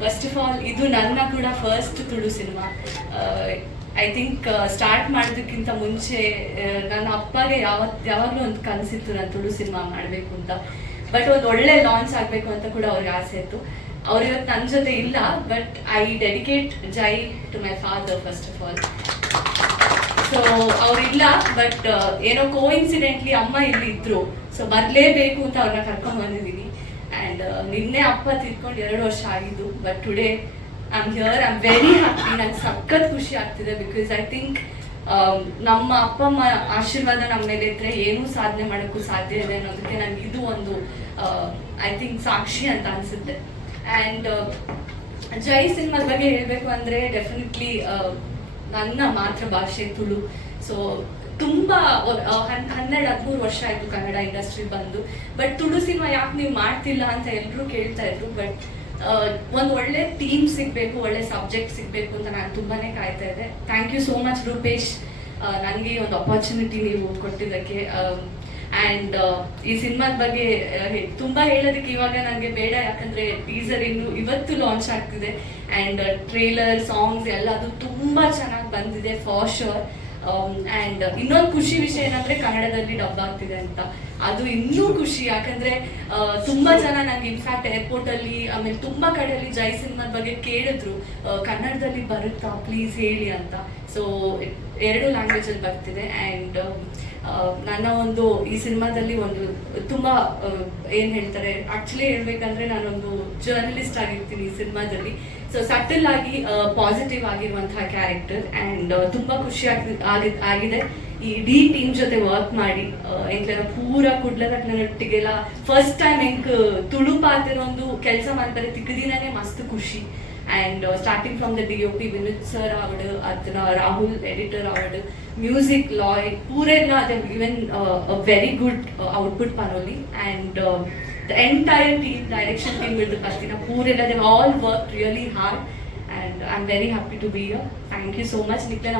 First of all ಇದು ನನ್ನ ಕೂಡ first Tulu cinema I think start ಮಾಡೋದಕ್ಕಿಂತ ಮುಂಚೆ ನನ್ನ ಅಪ್ಪಗೆ ಯಾವತ್, ಯಾವಾಗಲೂ ಒಂದು ಕನಸಿತ್ತು ನಾನು ತುಳು ಸಿನಿಮಾ ಮಾಡಬೇಕು ಅಂತ. ಬಟ್ ಒಂದು ಒಳ್ಳೆ ಲಾಂಚ್ ಆಗಬೇಕು ಅಂತ ಕೂಡ ಅವ್ರಿಗೆ ಆಸೆ ಇತ್ತು. ಅವ್ರು ಇವತ್ತು ನನ್ನ ಜೊತೆ ಇಲ್ಲ but I dedicate Jai to my father first of all so ಅವ್ರಿಲ್ಲ but ಏನೋ ಕೋ ಇನ್ಸಿಡೆಂಟ್ಲಿ ಅಮ್ಮ ಇಲ್ಲಿ ಇದ್ರು. ಸೊ ಬರಲೇಬೇಕು ಅಂತ ಅವ್ರನ್ನ ಕರ್ಕೊಂಡು ಬಂದಿದ್ದೀನಿ. ಅಂಡ್ ನಿನ್ನೆ ಅಪ್ಪ ತಿರ್ಕೊಂಡು ಎರಡು ವರ್ಷ ಆಗಿದ್ದು but today I am here I am very happy ನಂಗೆ ಸಖತ್ ಖುಷಿ ಆಗ್ತಿದೆ ಬಿಕಾಸ್ ಐ ಥಿಂಕ್ ನಮ್ಮ ಅಪ್ಪ ಅಮ್ಮ ಆಶೀರ್ವಾದ ನಮ್ಮ ಮೇಲೆ ಇದ್ರೆ ಏನೂ ಸಾಧನೆ ಮಾಡೋಕ್ಕೂ ಸಾಧ್ಯ ಇದೆ ಅನ್ನೋದಕ್ಕೆ ನನಗೆ ಇದು ಒಂದು ಐ ಥಿಂಕ್ ಸಾಕ್ಷಿ ಅಂತ ಅನಿಸುತ್ತೆ. ಆ್ಯಂಡ್ ಜೈ ಸಿನಿಮಾದ ಬಗ್ಗೆ ಹೇಳಬೇಕು ಅಂದರೆ ಡೆಫಿನೆಟ್ಲಿ ನನ್ನ ಮಾತೃಭಾಷೆ ತುಳು. ಸೊ ತುಂಬಾ ಹನ್ನೆರಡು, ಹದಿಮೂರು ವರ್ಷ ಆಯ್ತು ಕನ್ನಡ ಇಂಡಸ್ಟ್ರಿ ಬಂದು. ಬಟ್ ತುಳು ಸಿನಿಮಾ ಯಾಕೆ ನೀವು ಮಾಡ್ತಿಲ್ಲ ಅಂತ ಎಲ್ಲರೂ ಕೇಳ್ತಾ ಇದ್ರು. ಬಟ್ ಒಂದು ಒಳ್ಳೆ ಟೀಮ್ ಸಿಗ್ಬೇಕು, ಒಳ್ಳೆ ಸಬ್ಜೆಕ್ಟ್ ಸಿಗ್ಬೇಕು ಅಂತ ನಾನು ತುಂಬಾನೇ ಕಾಯ್ತಾ ಇದ್ದೆ. Thank you so much Rupesh. ನನಗೆ ಒಂದು ಅಪಾರ್ಚುನಿಟಿ ನೀವು ಕೊಟ್ಟಿದ್ದಕ್ಕೆ. ಅಂಡ್ ಈ ಸಿನಿಮಾದ ಬಗ್ಗೆ ತುಂಬಾ ಹೇಳೋದಕ್ಕೆ ಇವಾಗ ನನಗೆ ಬೇಡ. ಯಾಕಂದ್ರೆ ಟೀಸರ್ ಇನ್ನು ಇವತ್ತು ಲಾಂಚ್ ಆಗ್ತಿದೆ. ಆ್ಯಂಡ್ ಟ್ರೇಲರ್ ಸಾಂಗ್ಸ್ ಎಲ್ಲ ಅದು ತುಂಬಾ ಚೆನ್ನಾಗಿ ಬಂದಿದೆ ಫಾರ್ ಶೋರ್ ಆ್ಯಂಡ್ ಇನ್ನೊಂದು ಖುಷಿ ವಿಷಯ ಏನಂದ್ರೆ ಕನ್ನಡದಲ್ಲಿ ಡಬ್ ಆಗ್ತಿದೆ ಅಂತ. ಅದು ಇನ್ನೂ ಖುಷಿ, ಯಾಕಂದ್ರೆ ತುಂಬಾ ಜನ ನಂಗೆ ಇನ್ಫ್ಯಾಕ್ಟ್ ಏರ್ಪೋರ್ಟ್ ಅಲ್ಲಿ, ಆಮೇಲೆ ತುಂಬಾ ಕಡೆಯಲ್ಲಿ ಜೈ ಸಿನಿಮಾದ ಬಗ್ಗೆ ಕೇಳಿದ್ರು. ಕನ್ನಡದಲ್ಲಿ ಬರುತ್ತಾ? ಪ್ಲೀಸ್ ಹೇಳಿ ಅಂತ. ಸೊ ಎರಡು ಲ್ಯಾಂಗ್ವೇಜ್ ಅಲ್ಲಿ ಬರ್ತಿದೆ. ಆ್ಯಂಡ್ ನನ್ನ ಒಂದು ಈ ಸಿನಿಮಾದಲ್ಲಿ ಒಂದು ತುಂಬಾ ಏನ್ ಹೇಳ್ತಾರೆ ಆಕ್ಚುಲಿ ಹೇಳ್ಬೇಕಂದ್ರೆ ನಾನೊಂದು ಜರ್ನಲಿಸ್ಟ್ ಆಗಿರ್ತೀನಿ ಈ ಸಿನಿಮಾದಲ್ಲಿ. ಸೊ ಸಟಲ್ ಆಗಿ ಪಾಸಿಟಿವ್ ಆಗಿರುವಂತಹ ಕ್ಯಾರೆಕ್ಟರ್ ಅಂಡ್ ತುಂಬಾ ಖುಷಿ ಆಗಿ- ಆಗಿದೆ. ಈ ಇಡೀ ಟೀಮ್ ಜೊತೆ ವರ್ಕ್ ಮಾಡಿ ಎಂಕ್ಲರ ಪೂರ ಕುಡ್ಲದ ನನ್ನೊಟ್ಟಿಗೆಲ್ಲ ಫಸ್ಟ್ ಟೈಮ್ ಎಂಕ್ ತುಳು ಒಂದು ಕೆಲಸ ಮಾಡ್ತಾರೆ. ತಿಕ್ಕದಿನೇ ಮಸ್ತ್ ಖುಷಿ. and uh, starting from the DOP Vinod sir avadu Rahul editor avadu music Lloyd purella they have given uh, a very good uh, output paroli. and the entire team direction team with the Katina purella they all worked really hard. And I'm very happy to be here. Thank you so much Nikla